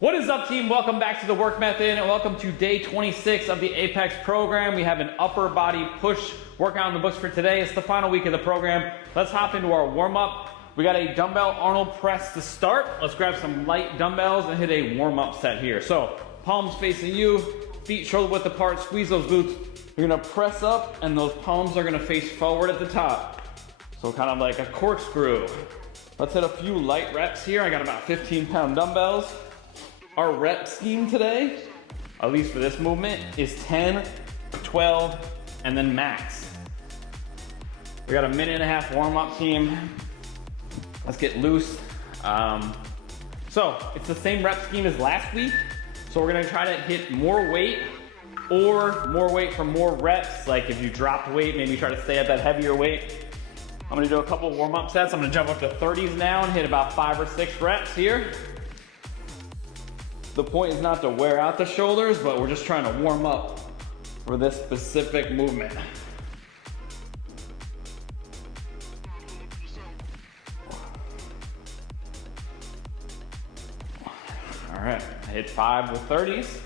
What is up, team? Welcome back to the work method and welcome to day 26 of the Apex program. We have an upper body push workout in the books for today. It's the final week of the program. Let's hop into our warm-up. We got a dumbbell Arnold press to start. Let's grab some light dumbbells and hit a warm-up set here. So palms facing you, feet shoulder width apart, squeeze those glutes. You're gonna press up and those palms are gonna face forward at the top. So kind of like a corkscrew. Let's hit a few light reps here. I got about 15-pound dumbbells. Our rep scheme today, at least for this movement, is 10, 12, and then max. We got a minute and a half warm-up, team. Let's get loose. So it's the same rep scheme as last week. So we're gonna try to hit more weight or more weight for more reps. Like if you dropped weight, maybe try to stay at that heavier weight. I'm gonna do a couple warm-up sets. I'm gonna jump up to 30s now and hit about 5 or 6 reps here. The point is not to wear out the shoulders, but we're just trying to warm up for this specific movement. All right, I hit 5 with 30s.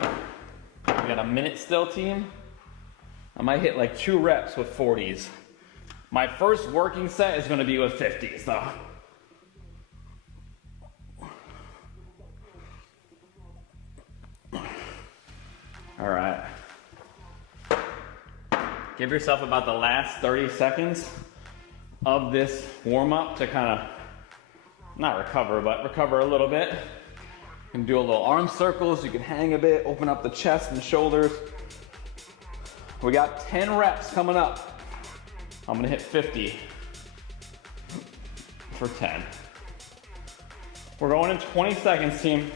We got a minute still, team. I might hit like 2 reps with 40s. My first working set is gonna be with 50s though. All right. Give yourself about the last 30 seconds of this warm-up to kind of, not recover, but recover a little bit. You can do a little arm circles, you can hang a bit, open up the chest and shoulders. We got 10 reps coming up. I'm gonna hit 50 for 10. We're going in 20 seconds, team.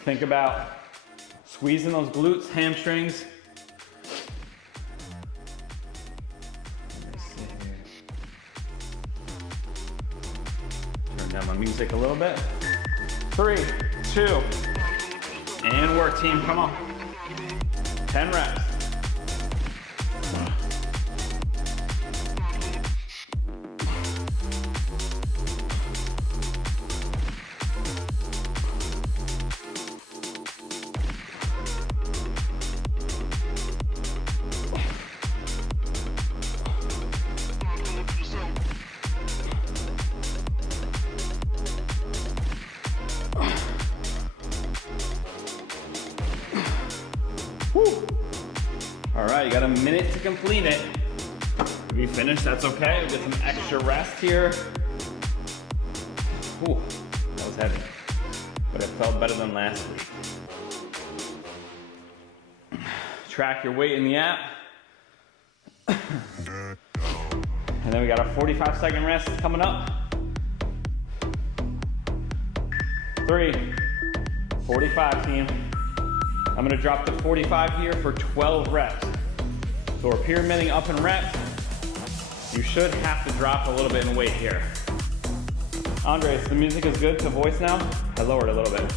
Think about squeezing those glutes, hamstrings. Let me see here. Turn down my music a little bit. 3, 2, and work, team, come on. 10 reps. All right, you got a minute to complete it. If you finish, that's okay. We'll get some extra rest here. Ooh, that was heavy, but it felt better than last week. Track your weight in the app. And then we got a 45-second rest coming up. 3, 45, team. I'm gonna drop to 45 here for 12 reps. So we're pyramiding up in reps. You should have to drop a little bit in weight here. Andres, the music is good to voice now? I lowered a little bit.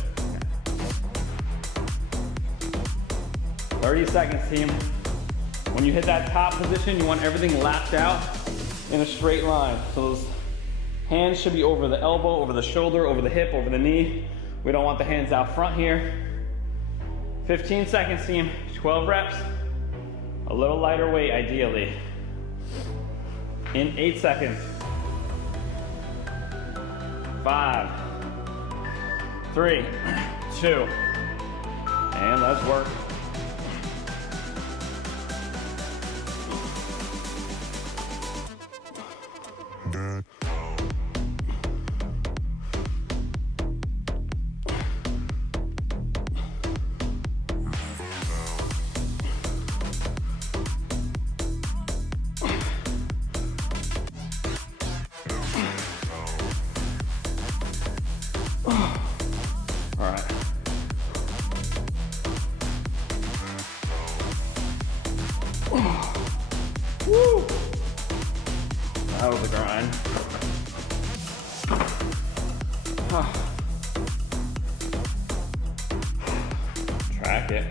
30 seconds, team. When you hit that top position, you want everything lapped out in a straight line. So those hands should be over the elbow, over the shoulder, over the hip, over the knee. We don't want the hands out front here. 15 seconds, team, 12 reps. A little lighter weight, ideally. In 8 seconds. 5, 3, 2, and let's work. Woo! That was a grind. Track it.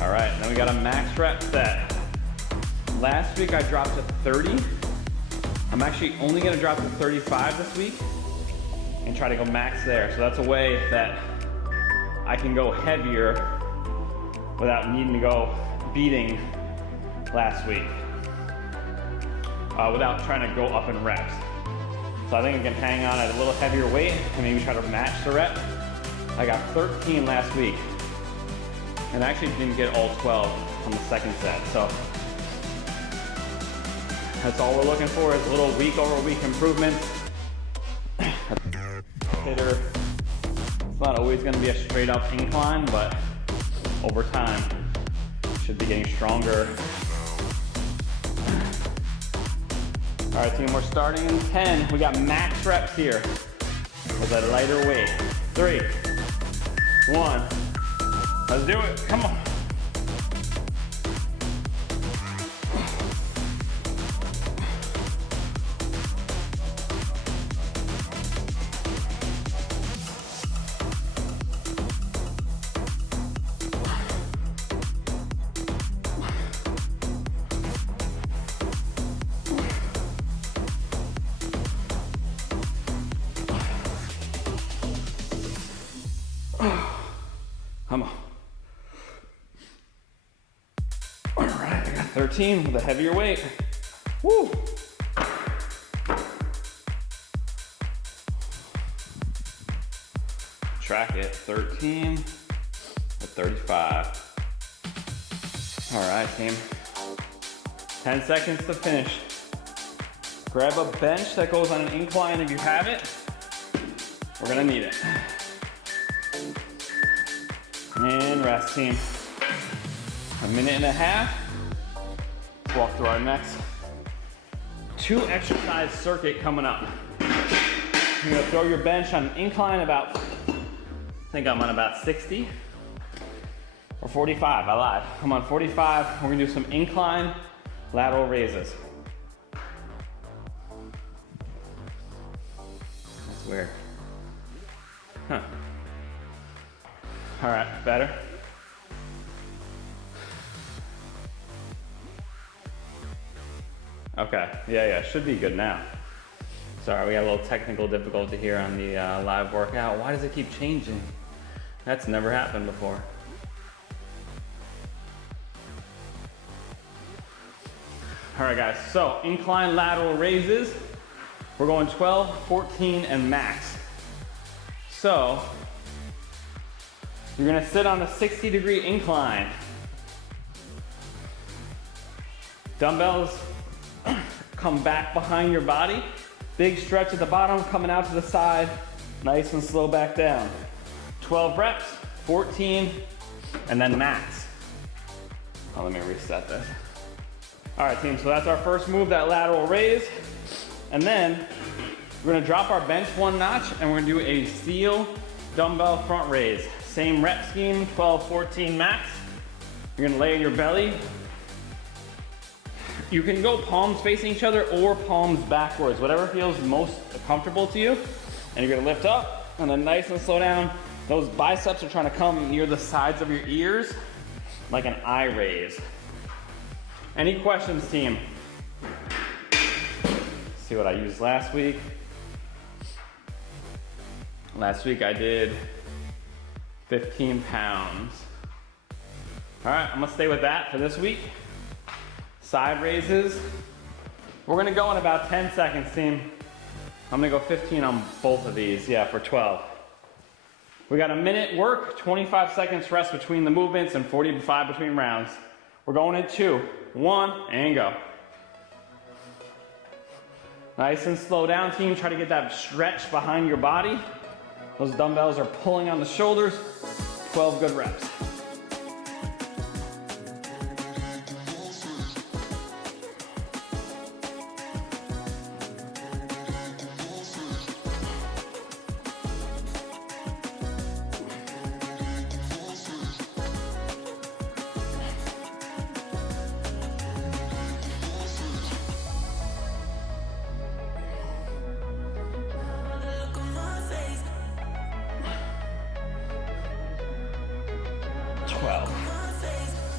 All right, then we got a max rep set. Last week I dropped to 30. I'm actually only gonna drop to 35 this week. and try to go max there. So that's a way that I can go heavier without needing to go beating last week, without trying to go up in reps. So I think I can hang on at a little heavier weight and maybe try to match the rep. I got 13 last week, and I actually didn't get all 12 on the second set. So that's all we're looking for, is a little week over week improvement. Hitter, it's not always going to be a straight up incline, but over time should be getting stronger. All right, team, we're starting in 10. We got max reps here with a lighter weight. 3, 1, let's do it, come on. Come on. All right, I got 13 with a heavier weight. Woo! Track it, 13 with 35. All right, team. 10 seconds to finish. Grab a bench that goes on an incline if you have it. We're gonna need it. And rest, team. 1.5 minutes. Let's walk through our next 2 exercise circuit coming up. You're gonna throw your bench on an incline about, I think I'm on about 60 or 45, I lied. I'm on 45. We're gonna do some incline lateral raises. That's weird. Huh. All right, better? Okay, yeah, should be good now. Sorry, we got a little technical difficulty here on the live workout. Why does it keep changing? That's never happened before. All right, guys, so incline lateral raises. We're going 12, 14, and max. So, you're gonna sit on a 60-degree incline. Dumbbells come back behind your body. Big stretch at the bottom, coming out to the side. Nice and slow back down. 12 reps, 14, and then max. Oh, let me reset this. All right, team, so that's our first move, that lateral raise. And then we're gonna drop our bench 1 notch and we're gonna do a steel dumbbell front raise. Same rep scheme, 12, 14 max. You're gonna lay on your belly. You can go palms facing each other or palms backwards, whatever feels most comfortable to you. And you're gonna lift up and then nice and slow down. Those biceps are trying to come near the sides of your ears, like an eye raise. Any questions, team? See what I used last week. Last week I did 15 pounds. All right, I'm gonna stay with that for this week. Side raises. We're gonna go in about 10 seconds, team. I'm gonna go 15 on both of these, yeah, for 12. We got a minute work, 25 seconds rest between the movements, and 45 between rounds. We're going in 2, 1, and go. Nice and slow down, team. Try to get that stretch behind your body. Those dumbbells are pulling on the shoulders. 12 good reps.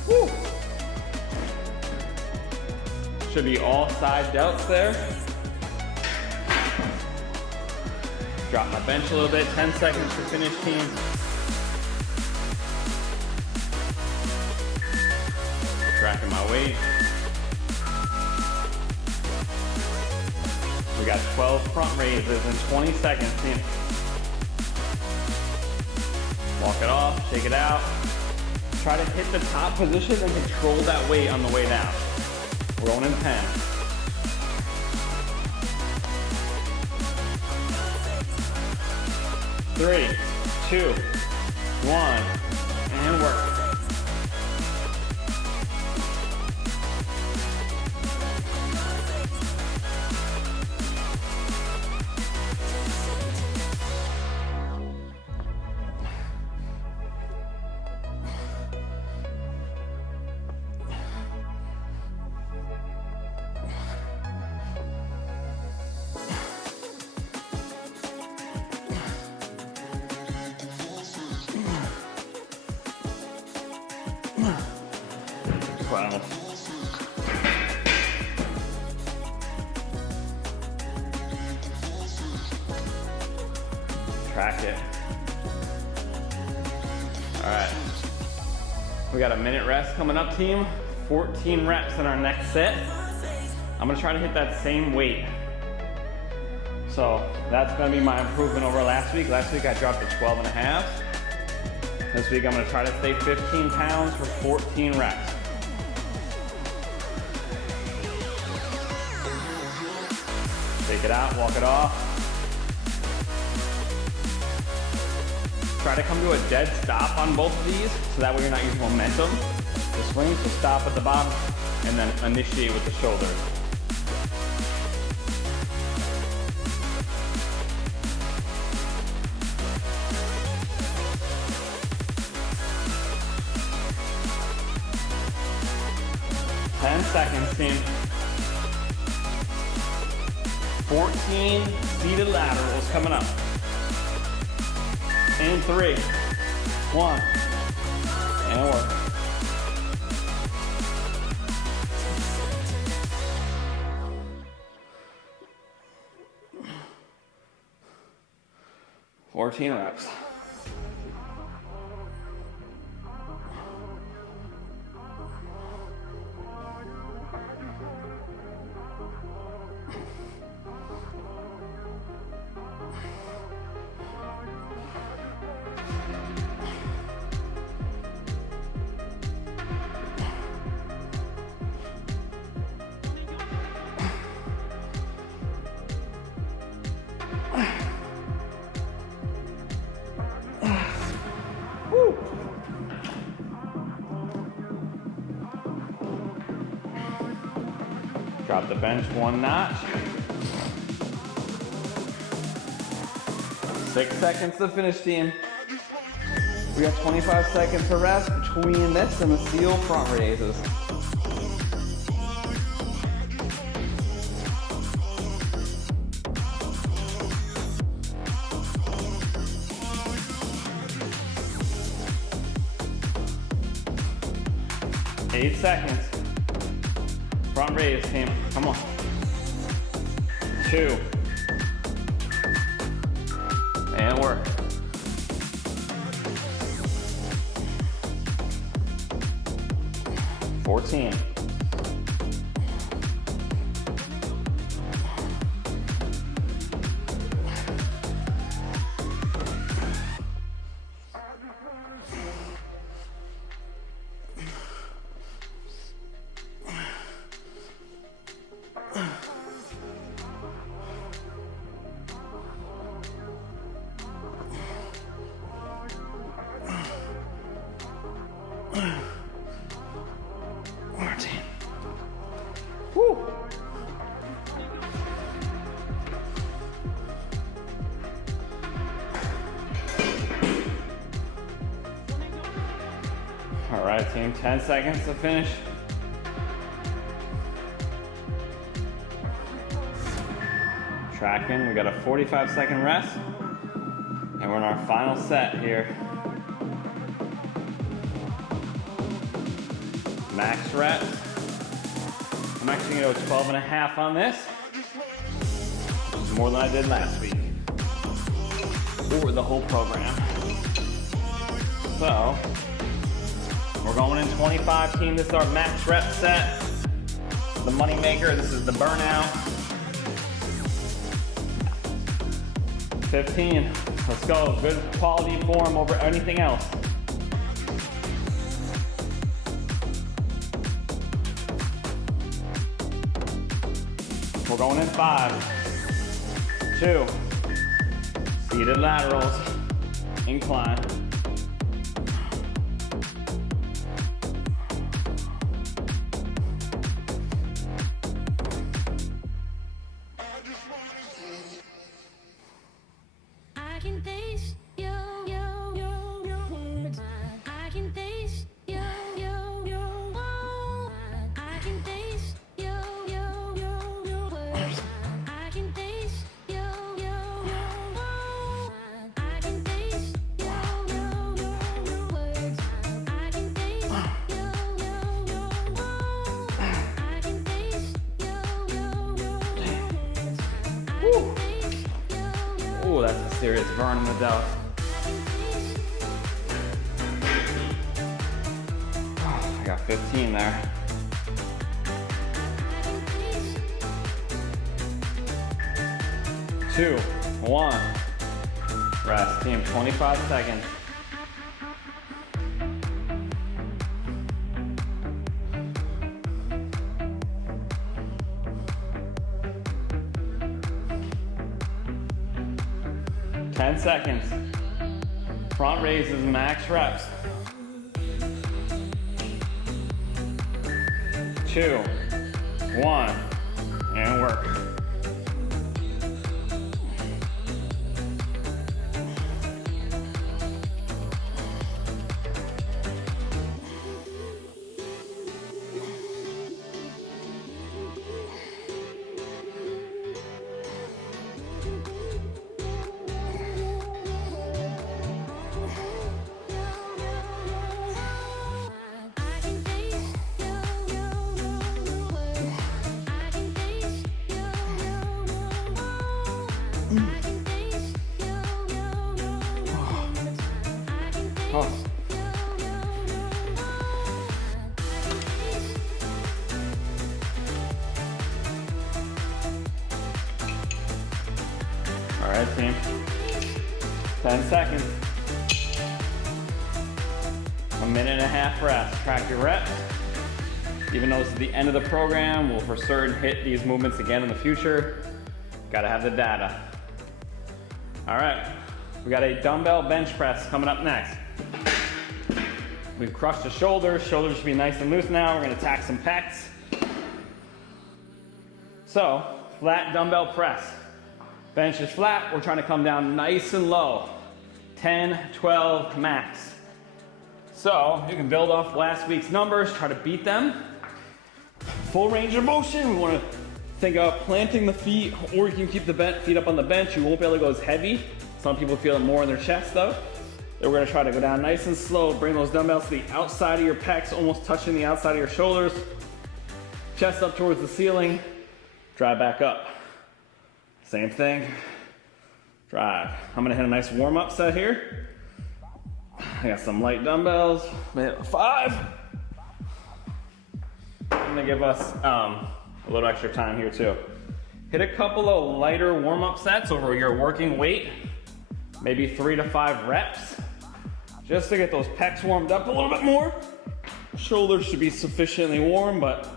Woo. Should be all side delts there. Drop my bench a little bit, 10 seconds to finish, team. Tracking my weight. We got 12 front raises in 20 seconds, team. Walk it off, shake it out. Try to hit the top position and control that weight on the way down. We're going in 10. 3, 2, 1, and work. Wow. Track it. All right. We got a minute rest coming up, team. 14 reps in our next set. I'm gonna try to hit that same weight. So that's gonna be my improvement over last week. Last week I dropped to 12 and a half. This week I'm gonna try to stay 15 pounds for 14 reps. Take it out, walk it off. Try to come to a dead stop on both of these, so that way you're not using momentum. The swings will stop at the bottom, and then initiate with the shoulders. Seconds, team. 14 seated laterals coming up. In 3, 1, and work. Fourteen reps. Drop the bench 1 notch. 6 seconds to finish, team. We got 25 seconds to rest between this and the seal front raises. Eight seconds. Front raise, team. Come on. 2. And work. 14. 14. Woo! All right, team, 10 seconds to finish. Tracking, we got a 45-second rest, and we're in our final set here. Max reps. I'm actually gonna go 12 and a half on this, which is more than I did last week. or the whole program. So, we're going in 25, team. This is our max rep set. The money maker, this is the burnout. 15, let's go. Good quality form over anything else. We're going in 5, 2, seated laterals, incline. Ooh, that's a serious burn in the delt. Oh, I got 15 there. Two, 1. Rest, team, 25 seconds. Seconds. Front raises, max reps. 2, 1, and work. Oh. All right, team. 10 seconds. 1.5 minute rest. Track your reps. Even though this is the end of the program, we'll for certain hit these movements again in the future. Gotta have the data. All right, we got a dumbbell bench press coming up next. We've crushed the shoulders. Shoulders should be nice and loose now. We're gonna attack some pecs. So, flat dumbbell press. Bench is flat. We're trying to come down nice and low. 10, 12 max. So, you can build off last week's numbers, try to beat them. Full range of motion. We wanna think about planting the feet, or you can keep the feet up on the bench. You won't be able to go as heavy. Some people feel it more in their chest though. Then we're gonna try to go down nice and slow. Bring those dumbbells to the outside of your pecs, almost touching the outside of your shoulders. Chest up towards the ceiling. Drive back up. Same thing. Drive. I'm gonna hit a nice warm-up set here. I got some light dumbbells. I'm gonna hit 5. I'm gonna give us a little extra time here too. Hit a couple of lighter warm-up sets over your working weight. Maybe 3 to 5 reps. Just to get those pecs warmed up a little bit more. Shoulders should be sufficiently warm, but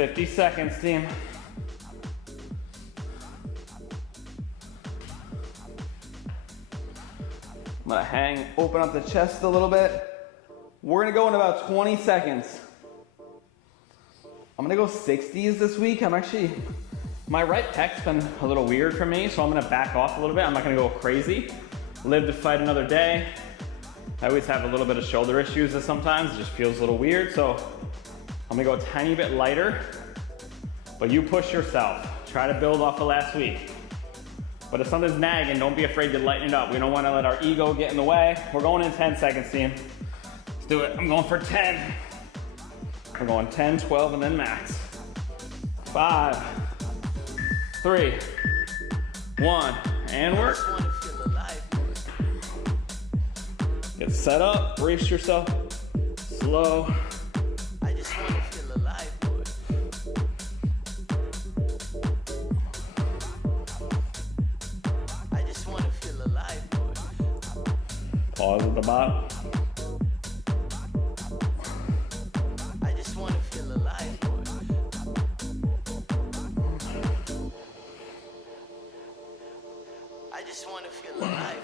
$50 seconds, team. I'm gonna open up the chest a little bit. We're gonna go in about 20 seconds. I'm gonna go 60s this week. My right pec's been a little weird for me, so I'm gonna back off a little bit. I'm not gonna go crazy. Live to fight another day. I always have a little bit of shoulder issues sometimes. It just feels a little weird. So I'm gonna go a tiny bit lighter, but you push yourself. Try to build off of last week. But if something's nagging, don't be afraid to lighten it up. We don't wanna let our ego get in the way. We're going in 10 seconds, team. Let's do it. I'm going for 10. We're going 10, 12, and then max. 5, 3, 1, and work. Get set up, brace yourself, slow. I just want to feel alive, boy. I just want to feel alive, boy. Pause at the bottom. I just want to feel alive, boy. I just want to feel alive.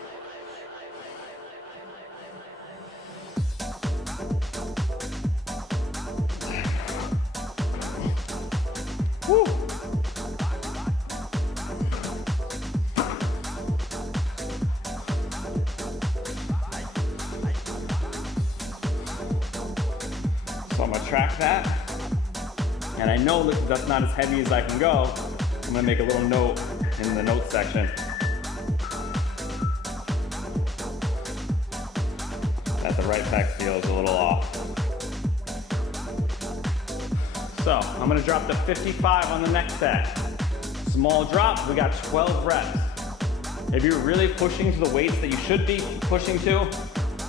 Woo. So I'm gonna track that. And I know that that's not as heavy as I can go. I'm gonna make a little note in the notes section. That the right pec feels a little off. So I'm gonna drop to 55 on the next set. Small drop, we got 12 reps. If you're really pushing to the weights that you should be pushing to,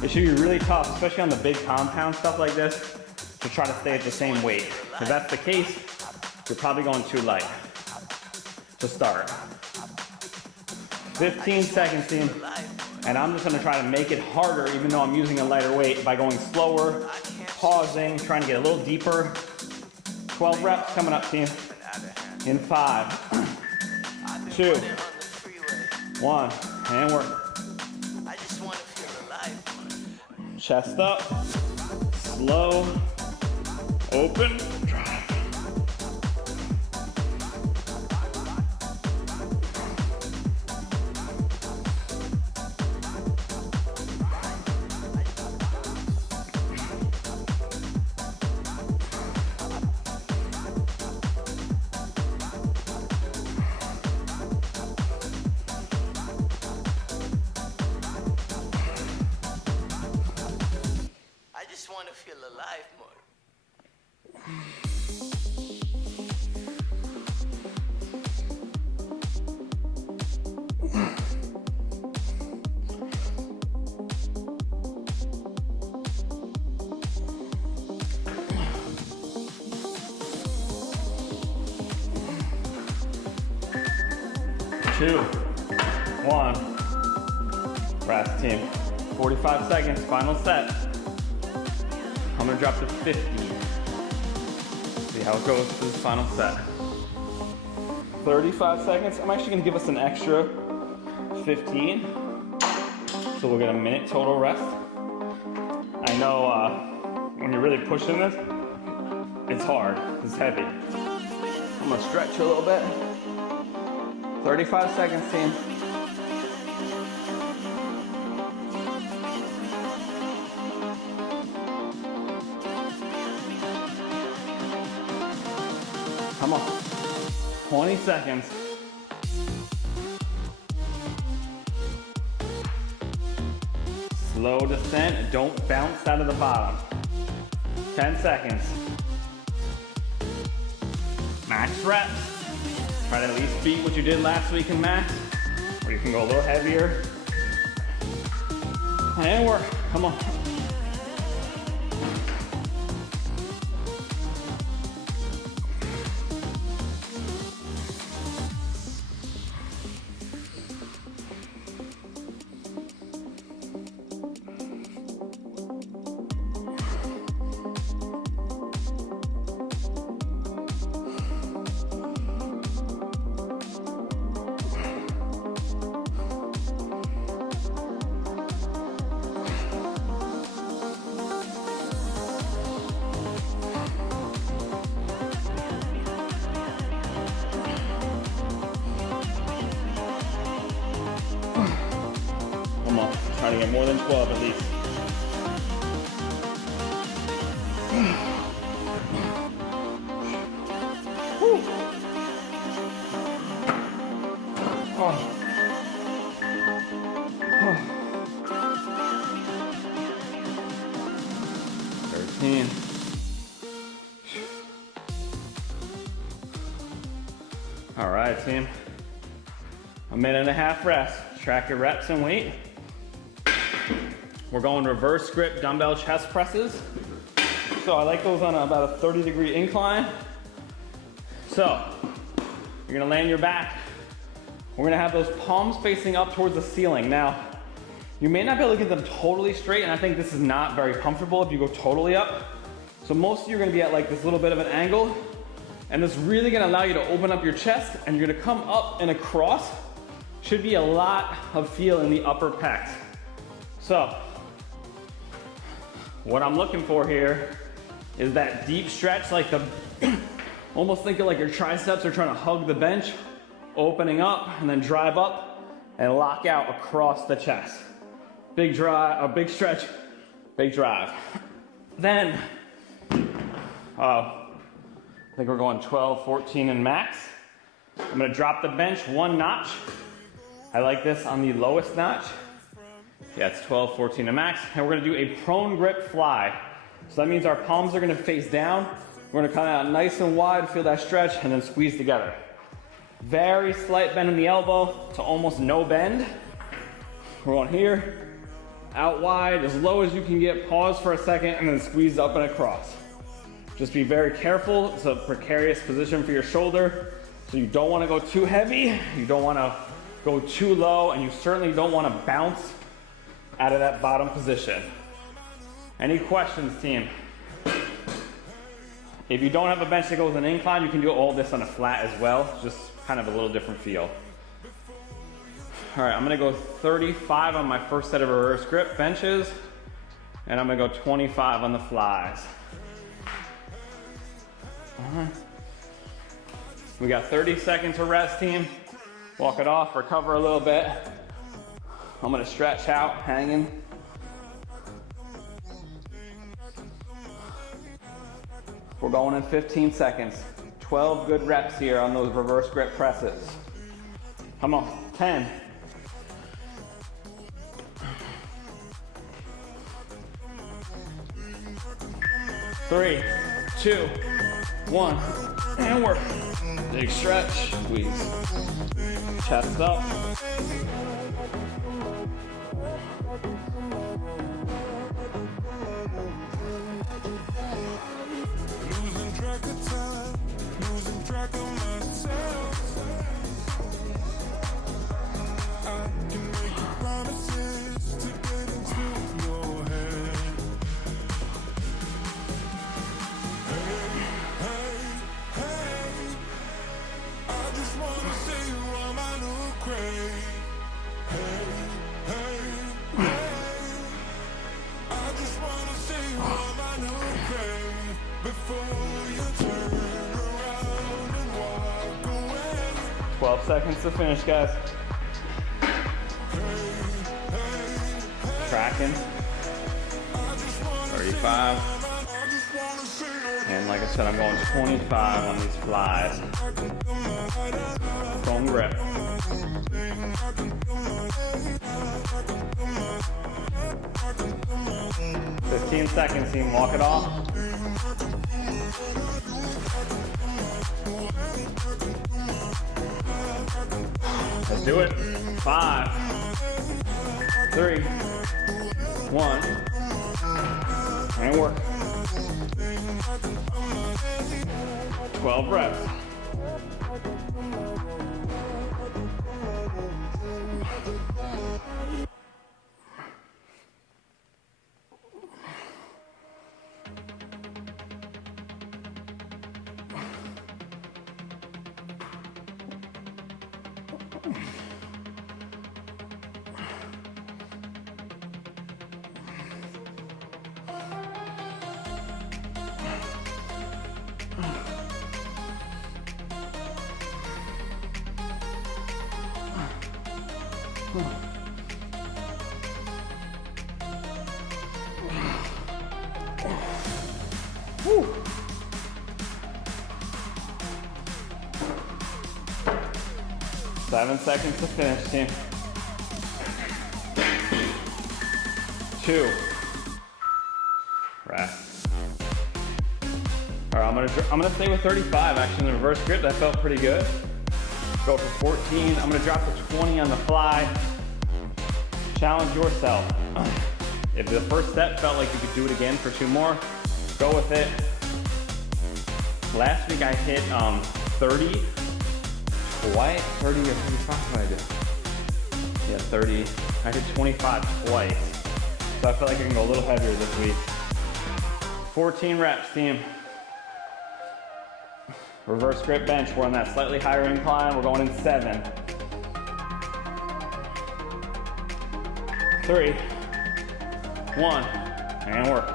it should be really tough, especially on the big compound stuff like this, to try to stay at the same weight. If that's the case, you're probably going too light to start. 15 seconds, team. And I'm just gonna try to make it harder, even though I'm using a lighter weight, by going slower, pausing, trying to get a little deeper. 12 reps coming up, team. In 5, 2, 1, and work. I just want to feel alive. Chest up, slow, open, drive. I just want to feel alive more. 2, 1. Rest, team. 45 seconds, final set. I'm gonna drop to 50. See how it goes for this final set. 35 seconds. I'm actually gonna give us an extra 15. So we'll get a minute total rest. I know when you're really pushing this, it's hard, it's heavy. I'm gonna stretch a little bit. 35 seconds, team. Come on. 20 seconds. Slow descent. Don't bounce out of the bottom. 10 seconds. Max reps. Try to at least beat what you did last week in max. Or you can go a little heavier. And work. Come on. Come on, try to get more than 12 at least. 15. All right, team. 1.5 minute rest. Track your reps and weight. We're going reverse grip dumbbell chest presses. So I like those on about a 30-degree incline. So you're gonna lay on your back. We're gonna have those palms facing up towards the ceiling. Now, you may not be able to get them totally straight, and I think this is not very comfortable if you go totally up. So most of you are gonna be at like this little bit of an angle, and this is really gonna allow you to open up your chest, and you're gonna come up and across. Should be a lot of feel in the upper pecs. So, what I'm looking for here is that deep stretch, like the, almost think of like your triceps are trying to hug the bench, opening up and then drive up and lock out across the chest. Big drive, a big stretch, big drive. Then, I think we're going 12, 14 and max. I'm gonna drop the bench 1 notch. I like this on the lowest notch. Yeah, it's 12, 14 and max. And we're gonna do a prone grip fly. So that means our palms are gonna face down. We're gonna come out nice and wide, feel that stretch, and then squeeze together. Very slight bend in the elbow to almost no bend. We're going here, out wide, as low as you can get, pause for a second, and then squeeze up and across. Just be very careful. It's a precarious position for your shoulder. So you don't wanna go too heavy, you don't wanna go too low, and you certainly don't wanna bounce out of that bottom position. Any questions, team? If you don't have a bench that goes an incline, you can do all this on a flat as well, just kind of a little different feel. All right, I'm gonna go 35 on my first set of reverse grip benches, and I'm gonna go 25 on the flies. We got 30 seconds to rest, team. Walk it off, recover a little bit. I'm gonna stretch out, hanging. We're going in 15 seconds. 12 good reps here on those reverse grip presses. Come on, 10. 3, 2, 1, and work. Big stretch, squeeze. Chest up. Losing track of time, losing track of myself. I can make promises to get into your head. Hey, I just wanna see you on my new crate. Hey, I just wanna see you on my new crate before you turn around and walk away. 12 seconds to finish, guys. Tracking. 35. And like I said, I'm going 25 on these flies. Prone grip. 15 seconds, team. Walk it off. Let's do it. 5, 3, 1, and work. 12 reps. Whew. Seven seconds to finish, team. 2. Rest. I'm gonna stay with 35 actually in the reverse grip. That felt pretty good. Go for 14. I'm gonna drop to 20 on the fly. Challenge yourself. If the first set felt like you could do it again for 2 more, go with it. Last week I hit 30 twice, 30 or 35, what did I do? Yeah, 30. I hit 25 twice. So I feel like I can go a little heavier this week. 14 reps, team. Reverse grip bench, we're on that slightly higher incline. We're going in 7. 3, 1, and work.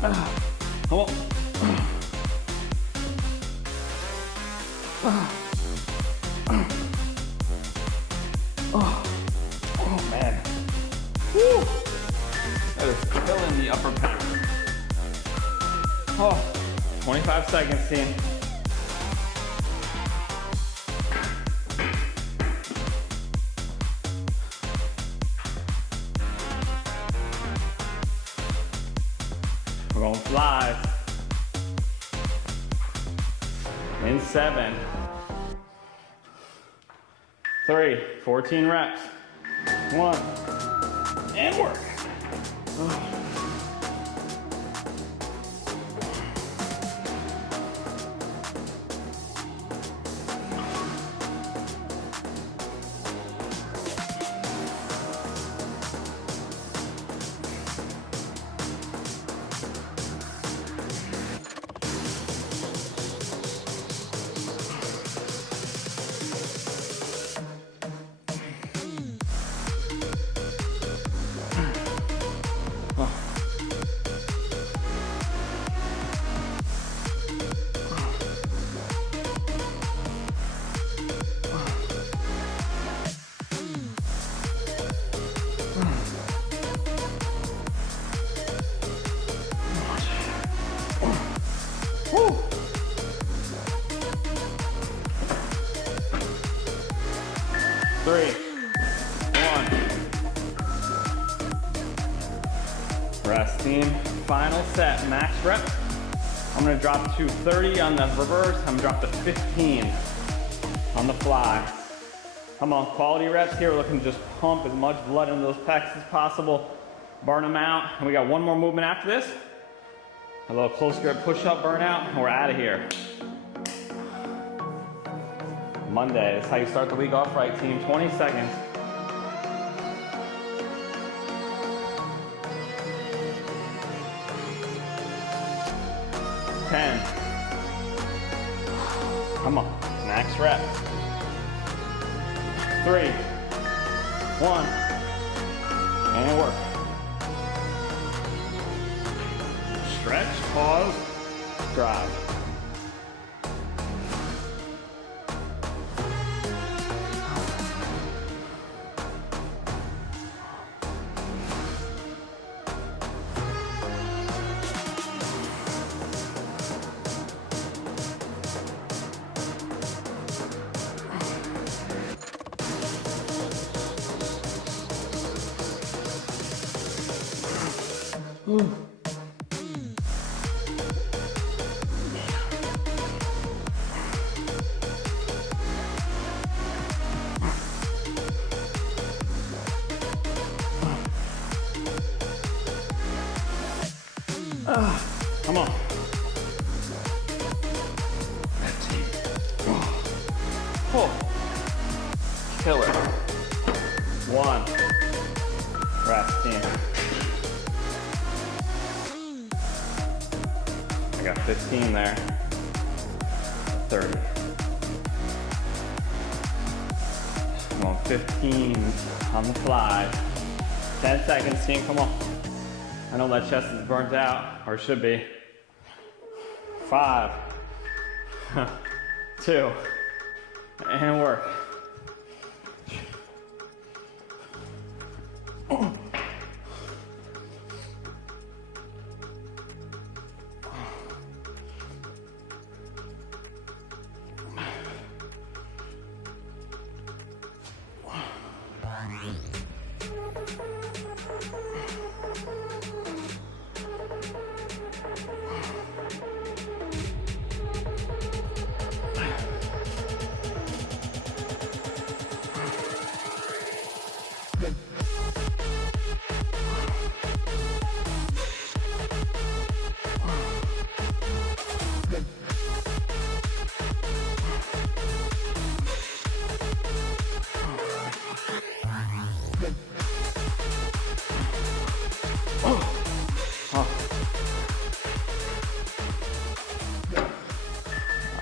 Come on. Oh man. Woo. That is killing the upper back. Oh, 25 seconds, team. We're going flies. In 7, 3, 14 reps. 1, and work. Woo. 3, 1. Rest, team. Final set, max rep. I'm gonna drop to 30 on the reverse. I'm gonna drop to 15 on the fly. Come on, quality reps here. We're looking to just pump as much blood into those pecs as possible. Burn them out. And we got one more movement after this. A little close grip push-up burnout, and we're out of here. Monday, that's how you start the week off right, team. 20 seconds. Ten. Come on, max reps. 3, 1, and work. Stretch, pause, drive. Come on. Oh. Killer. 1. Rest, team. I got 15 there. 30. Come on, 15 on the fly. 10 seconds, team, come on. I know that chest is burnt out, or should be. 5, 2, and work.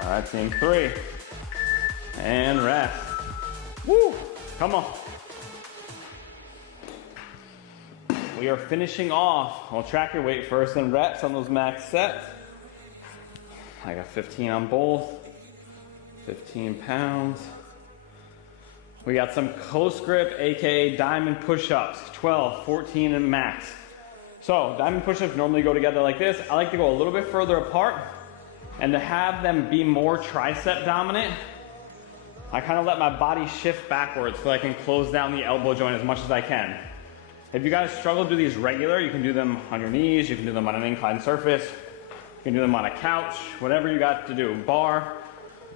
All right, team, 3, and rest. Woo, come on. We are finishing off. I'll track your weight first and reps on those max sets. I got 15 on both, 15 pounds. We got some close grip, AKA diamond push-ups, 12, 14, and max. So diamond push-ups normally go together like this. I like to go a little bit further apart, and to have them be more tricep dominant, I kind of let my body shift backwards so I can close down the elbow joint as much as I can. If you guys struggle to do these regular, you can do them on your knees, you can do them on an inclined surface, you can do them on a couch, whatever you got to do. Bar,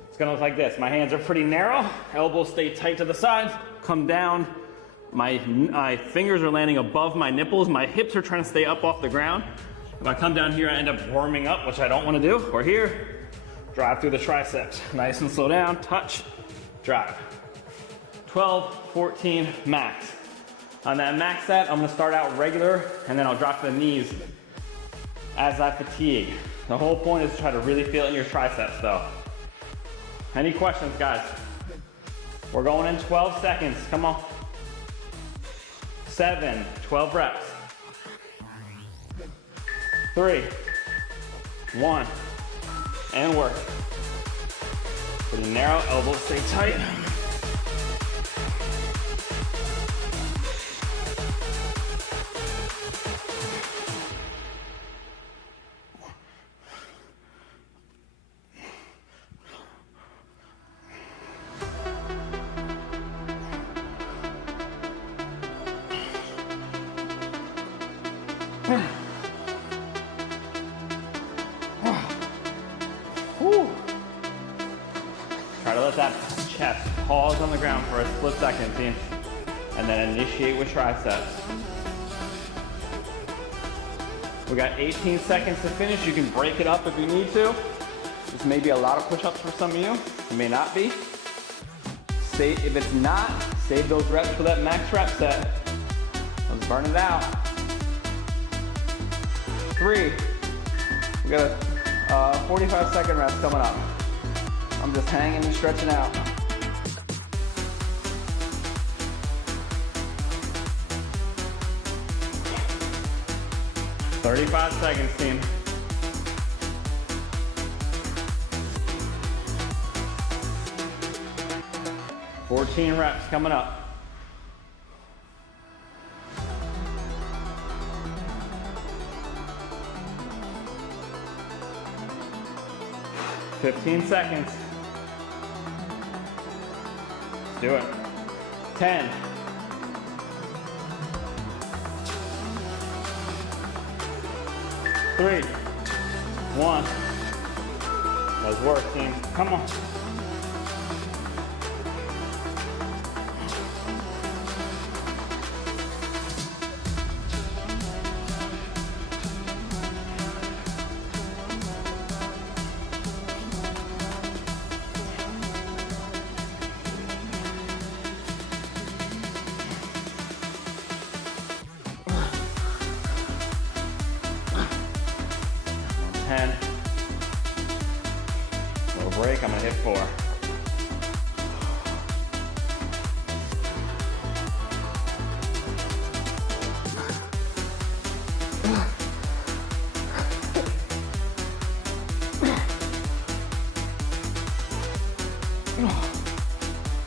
it's gonna look like this. My hands are pretty narrow, elbows stay tight to the sides, come down, my fingers are landing above my nipples, my hips are trying to stay up off the ground. If I come down here, I end up warming up, which I don't want to do. Or here, drive through the triceps. Nice and slow down, touch, drive. 12, 14, max. On that max set, I'm gonna start out regular, and then I'll drop to the knees as I fatigue. The whole point is to try to really feel it in your triceps though. Any questions, guys? We're going in 12 seconds, come on. 7, 12 reps. 3, 1, and work. Pretty narrow, elbows stay tight. Try to let that chest pause on the ground for a split second, team, and then initiate with triceps. We got 18 seconds to finish. You can break it up if you need to. This may be a lot of push-ups for some of you. It may not be. If it's not, save those reps for that max rep set. Let's burn it out. 3. We got a 45-second rest coming up. I'm just hanging and stretching out. "35 seconds, team. "14 reps coming up. "15 seconds. Let's do it. 10. 3, 1. Let's work, team. Come on. break, I'm gonna hit 4.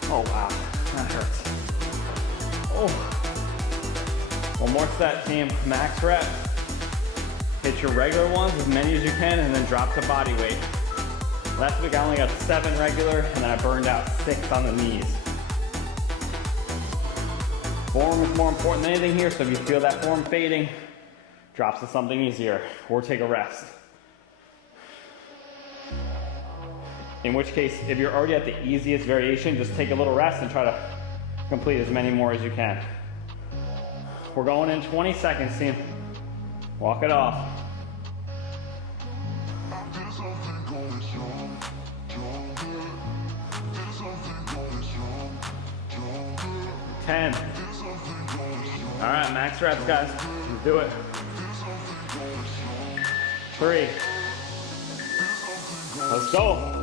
Oh wow, that hurts. Oh. One more set, team. Max reps. Hit your regular ones, as many as you can, and then drop to body weight. Last week I only got 7 regular, and then I burned out 6 on the knees. Form is more important than anything here, so if you feel that form fading, drop to something easier, or take a rest. In which case, if you're already at the easiest variation, just take a little rest and try to complete as many more as you can. We're going in 20 seconds, team. Walk it off. 10. All right, max reps, guys. Let's do it. 3. Let's go.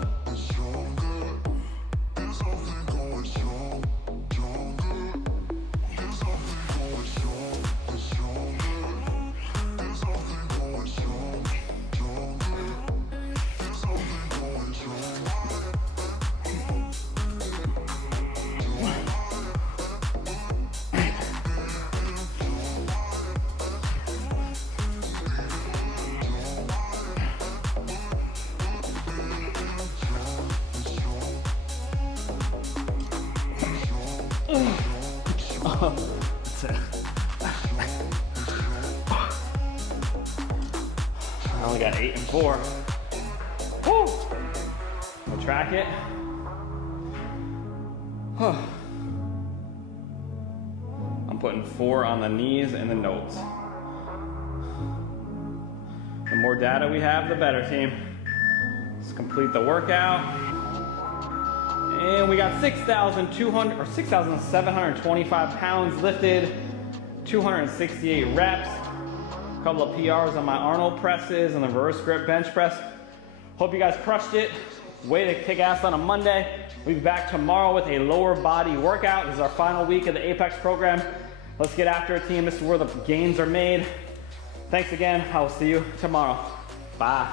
That's it. I only got 8 and 4. Woo! We'll track it. I'm putting 4 on the knees and the notes. The more data we have, the better, team. Let's complete the workout. And we got 6,200 or 6,725 pounds lifted, 268 reps, a couple of PRs on my Arnold presses and the reverse grip bench press. Hope you guys crushed it. Way to kick ass on a Monday. We'll be back tomorrow with a lower body workout. This is our final week of the Apex program. Let's get after it, team. This is where the gains are made. Thanks again. I will see you tomorrow. Bye.